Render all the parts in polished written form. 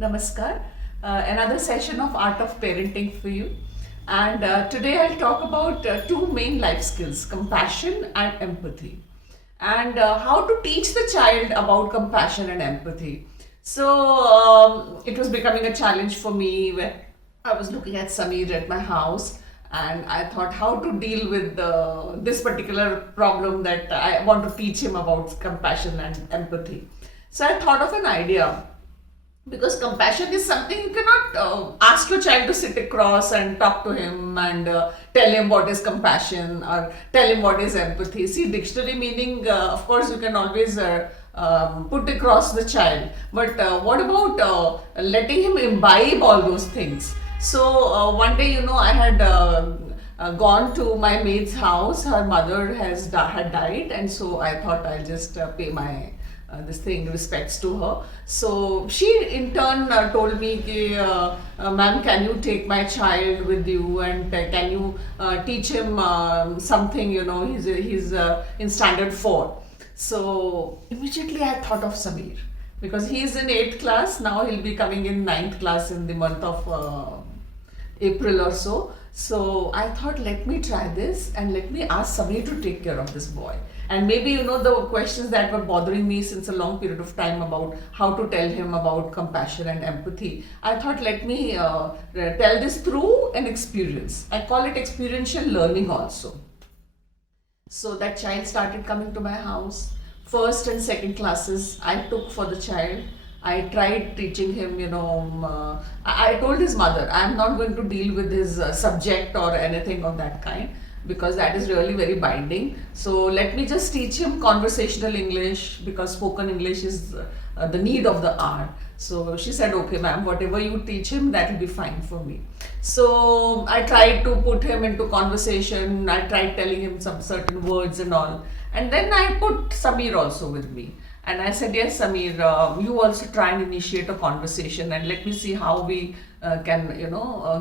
Namaskar. Another session of Art of Parenting for you. And today I'll talk about two main life skills, compassion and empathy. And how to teach the child about compassion and empathy. So it was becoming a challenge for me when I was looking at Sameer at my house, and I thought how to deal with this particular problem that I want to teach him about compassion and empathy. So I thought of an idea, because compassion is something you cannot ask your child to sit across and talk to him and tell him what is compassion or tell him what is empathy. See, dictionary meaning, of course, you can always put across the child, but what about letting him imbibe all those things? So one day, I had gone to my maid's house. Her mother had died, and so I thought I'll just pay my this thing respects to her. So she in turn told me ki, ma'am, can you take my child with you, and can you teach him something, he's in standard 4. So immediately I thought of Sameer, because he is in 8th class now. He'll be coming in 9th class in the month of April or so. So I thought, let me try this and let me ask Sameer to take care of this boy. And maybe the questions that were bothering me since a long period of time about how to tell him about compassion and empathy, I thought, let me tell this through an experience. I call it experiential learning also. So that child started coming to my house. First and second classes I took for the child. I tried teaching him, I told his mother, I am not going to deal with his subject or anything of that kind, because that is really very binding. So let me just teach him conversational English, because spoken English is the need of the hour. So she said, okay, ma'am, whatever you teach him, that will be fine for me. So I tried to put him into conversation. I tried telling him some certain words and all. And then I put Sameer also with me. And I said, yes, Sameer, you also try and initiate a conversation, and let me see how we can,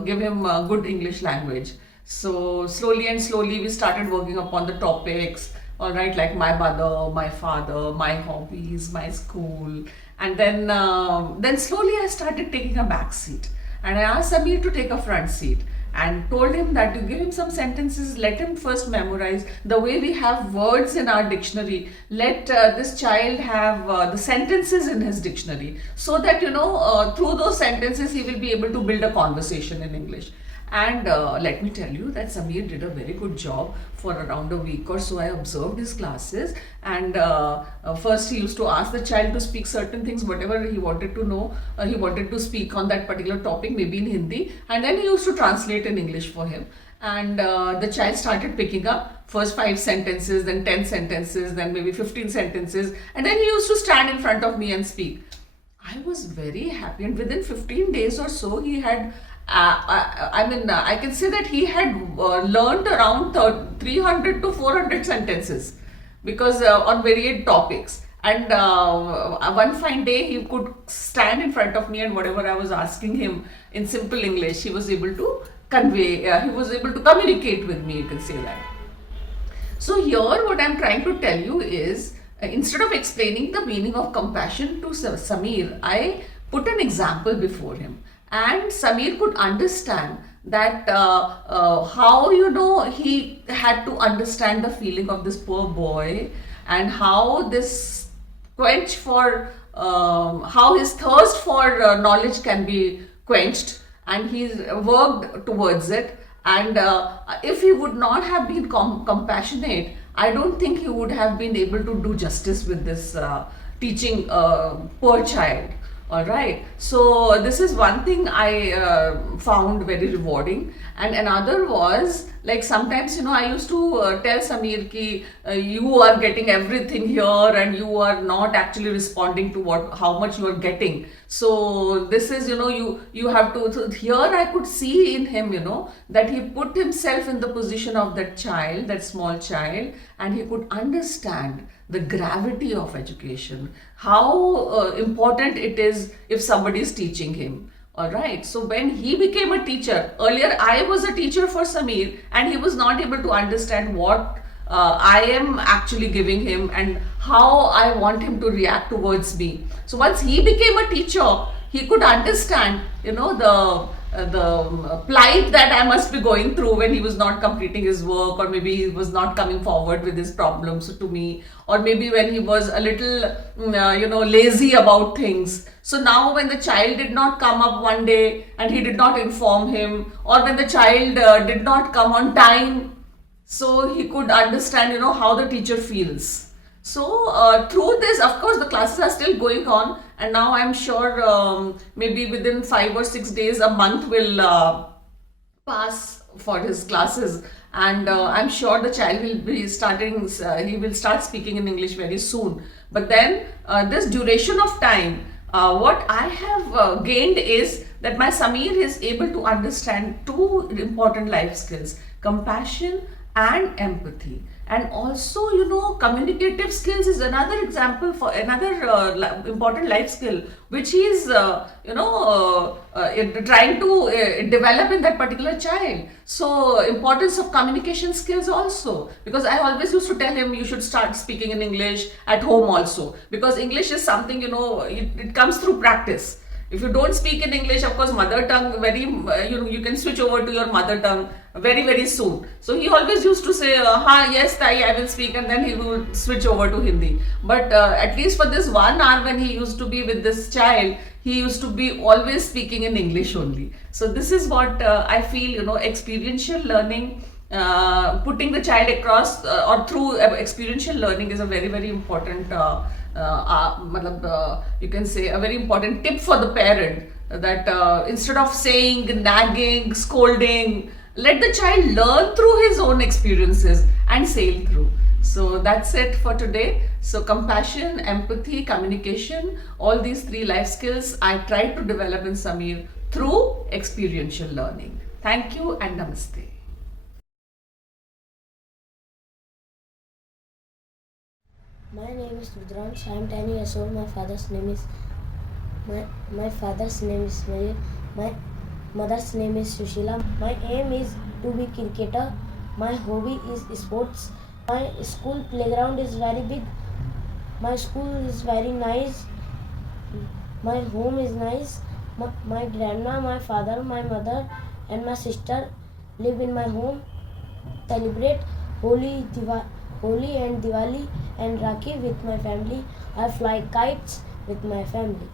give him good English language. So slowly and slowly we started working upon the topics, all right, like my mother, my father, my hobbies, my school. And then slowly I started taking a back seat. And I asked Sameer to take a front seat, and told him that to give him some sentences, let him first memorize. The way we have words in our dictionary, let this child have the sentences in his dictionary, so that through those sentences he will be able to build a conversation in English. And let me tell you that Sameer did a very good job. For around a week or so I observed his classes, and first he used to ask the child to speak certain things, whatever he wanted to know. He wanted to speak on that particular topic, maybe in Hindi, and then he used to translate in English for him. And the child started picking up first 5 sentences, then 10 sentences, then maybe 15 sentences, and then he used to stand in front of me and speak. I was very happy, and within 15 days or so, he had. I can say that he had learned around 300 to 400 sentences, because on varied topics. And one fine day, he could stand in front of me, and whatever I was asking him in simple English, he was able to convey. He was able to communicate with me. You can say that. So here, what I'm trying to tell you is, instead of explaining the meaning of compassion to Sameer, I put an example before him, and Sameer could understand that how he had to understand the feeling of this poor boy, and how this quench for how his thirst for knowledge can be quenched, and he's worked towards it. And if he would not have been compassionate, I don't think he would have been able to do justice with this teaching poor child. All right. So this is one thing I found very rewarding. And another was, like, sometimes I used to tell Sameer ki you are getting everything here, and you are not actually responding to how much you are getting. So this is, you have to. So here I could see in him, that he put himself in the position of that child, that small child, and he could understand the gravity of education, how important it is if somebody is teaching him. All right. So when he became a teacher, earlier I was a teacher for Sameer, and he was not able to understand what I am actually giving him and how I want him to react towards me. So once he became a teacher, he could understand, the plight that I must be going through when he was not completing his work, or maybe he was not coming forward with his problems to me, or maybe when he was a little, lazy about things. So now, when the child did not come up one day and he did not inform him, or when the child did not come on time, so he could understand, how the teacher feels. So through this, of course, the classes are still going on, and now I'm sure, maybe within 5 or 6 days, a month will pass for his classes, and I'm sure the child will be starting, he will start speaking in English very soon. But then, this duration of time, what I have gained is that my Samir is able to understand two important life skills: compassion and empathy. And also, communicative skills is another example for another important life skill, which is trying to develop in that particular child. So importance of communication skills also, because I always used to tell him, you should start speaking in English at home also, because English is something, it comes through practice. If you don't speak in English, of course, mother tongue, you can switch over to your mother tongue very, very soon. So he always used to say, ha, yes, Tai, I will speak, and then he would switch over to Hindi. But at least for this 1 hour when he used to be with this child, he used to be always speaking in English only. So this is what I feel, experiential learning, putting the child across or through experiential learning is a very, very important you can say a very important tip for the parent, that instead of saying, nagging, scolding, let the child learn through his own experiences and sail through. So that's it for today. So compassion, empathy, communication, all these three life skills I try to develop in Samir through experiential learning. Thank you and namaste. My name is Rudransh. I am 10 years old. My father's name is Mayur. My mother's name is Sushila. My aim is to be cricketer. My hobby is sports. My school playground is very big. My school is very nice. My home is nice. My grandma, my father, my mother, and my sister live in my home. Celebrate Holi and Diwali and Rakhi with my family. I fly kites with my family.